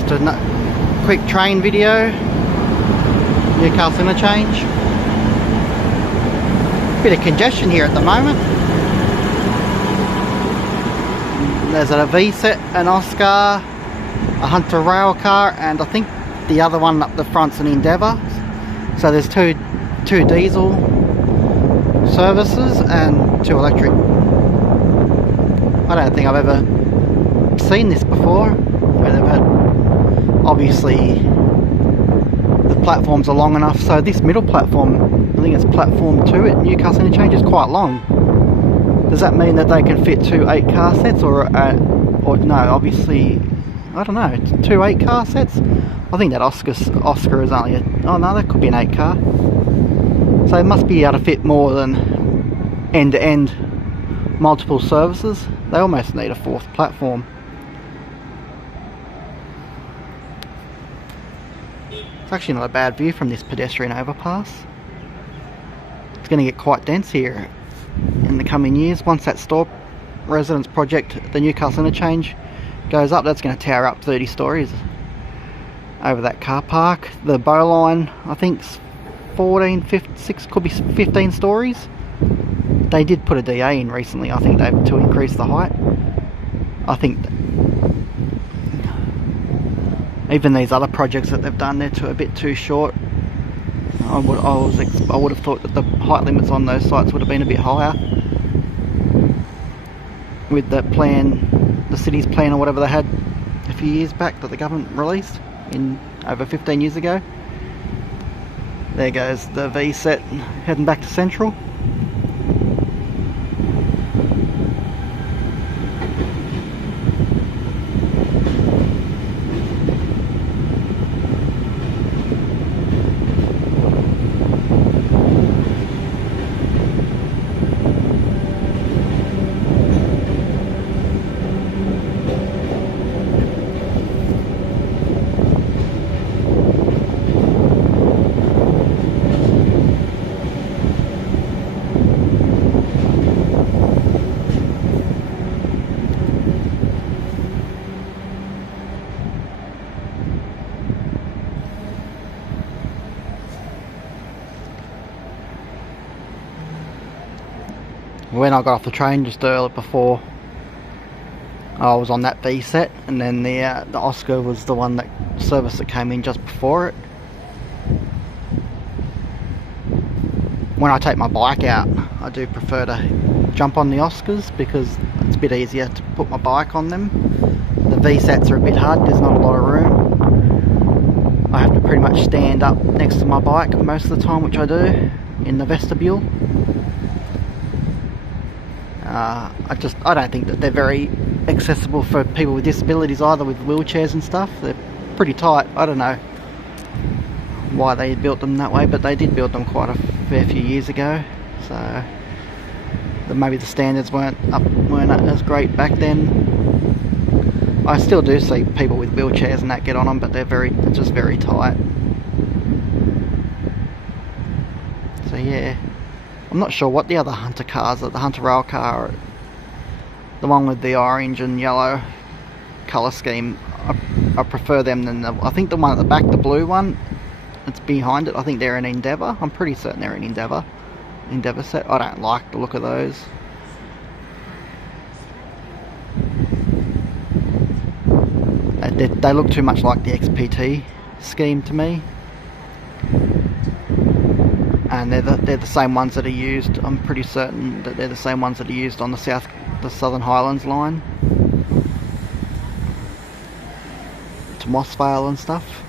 Just a quick train video. Newcastle interchange. Bit of congestion here at the moment. There's a V-set, an Oscar, a Hunter rail car, and I think the other one up the front's an Endeavour. So there's two diesel services and 2 electric. I don't think I've ever seen this before, where they've had, obviously the platforms are long enough, so this middle platform, I think it's platform 2 at Newcastle interchange, is quite long. Does that mean that they can fit 2 8-car sets, or no, obviously, I don't know, 2 8-car sets? I think that Oscar is only oh no, that could be an 8-car. So it must be able to fit more than end-to-end multiple services. They almost need a 4th platform. It's actually not a bad view from this pedestrian overpass. It's going to get quite dense here in the coming years. Once that store residence project, the Newcastle interchange, goes up, that's going to tower up 30 stories over that car park. The bowline, I think, 14, 6, could be 15 stories. They did put a DA in recently, I think to increase the height. I think even these other projects that they've done, they're a bit too short. I would have thought that the height limits on those sites would have been a bit higher. With the plan, the city's plan or whatever they had a few years back that the government released in over 15 years ago. There goes the V-set heading back to Central. When I got off the train just earlier before, I was on that V-set, and then the Oscar was the one service that came in just before it. When I take my bike out, I do prefer to jump on the Oscars because it's a bit easier to put my bike on them. The V-sets are a bit hard, there's not a lot of room. I have to pretty much stand up next to my bike most of the time, which I do, in the vestibule. I don't think that they're very accessible for people with disabilities either, with wheelchairs and stuff. They're pretty tight. I don't know why they built them that way, but they did build them quite a fair few years ago, so maybe the standards weren't as great back then. I still do see people with wheelchairs and that get on them, but they're just very tight. So yeah, I'm not sure what the other Hunter cars are. The Hunter rail car, the one with the orange and yellow colour scheme, I prefer them than I think the one at the back, the blue one that's behind it, I think they're an Endeavour. I'm pretty certain they're an Endeavour set. I don't like the look of those. They look too much like the XPT scheme to me. And they're the same ones that are used. I'm pretty certain that they're the same ones that are used on the Southern Highlands line to Mossvale and stuff.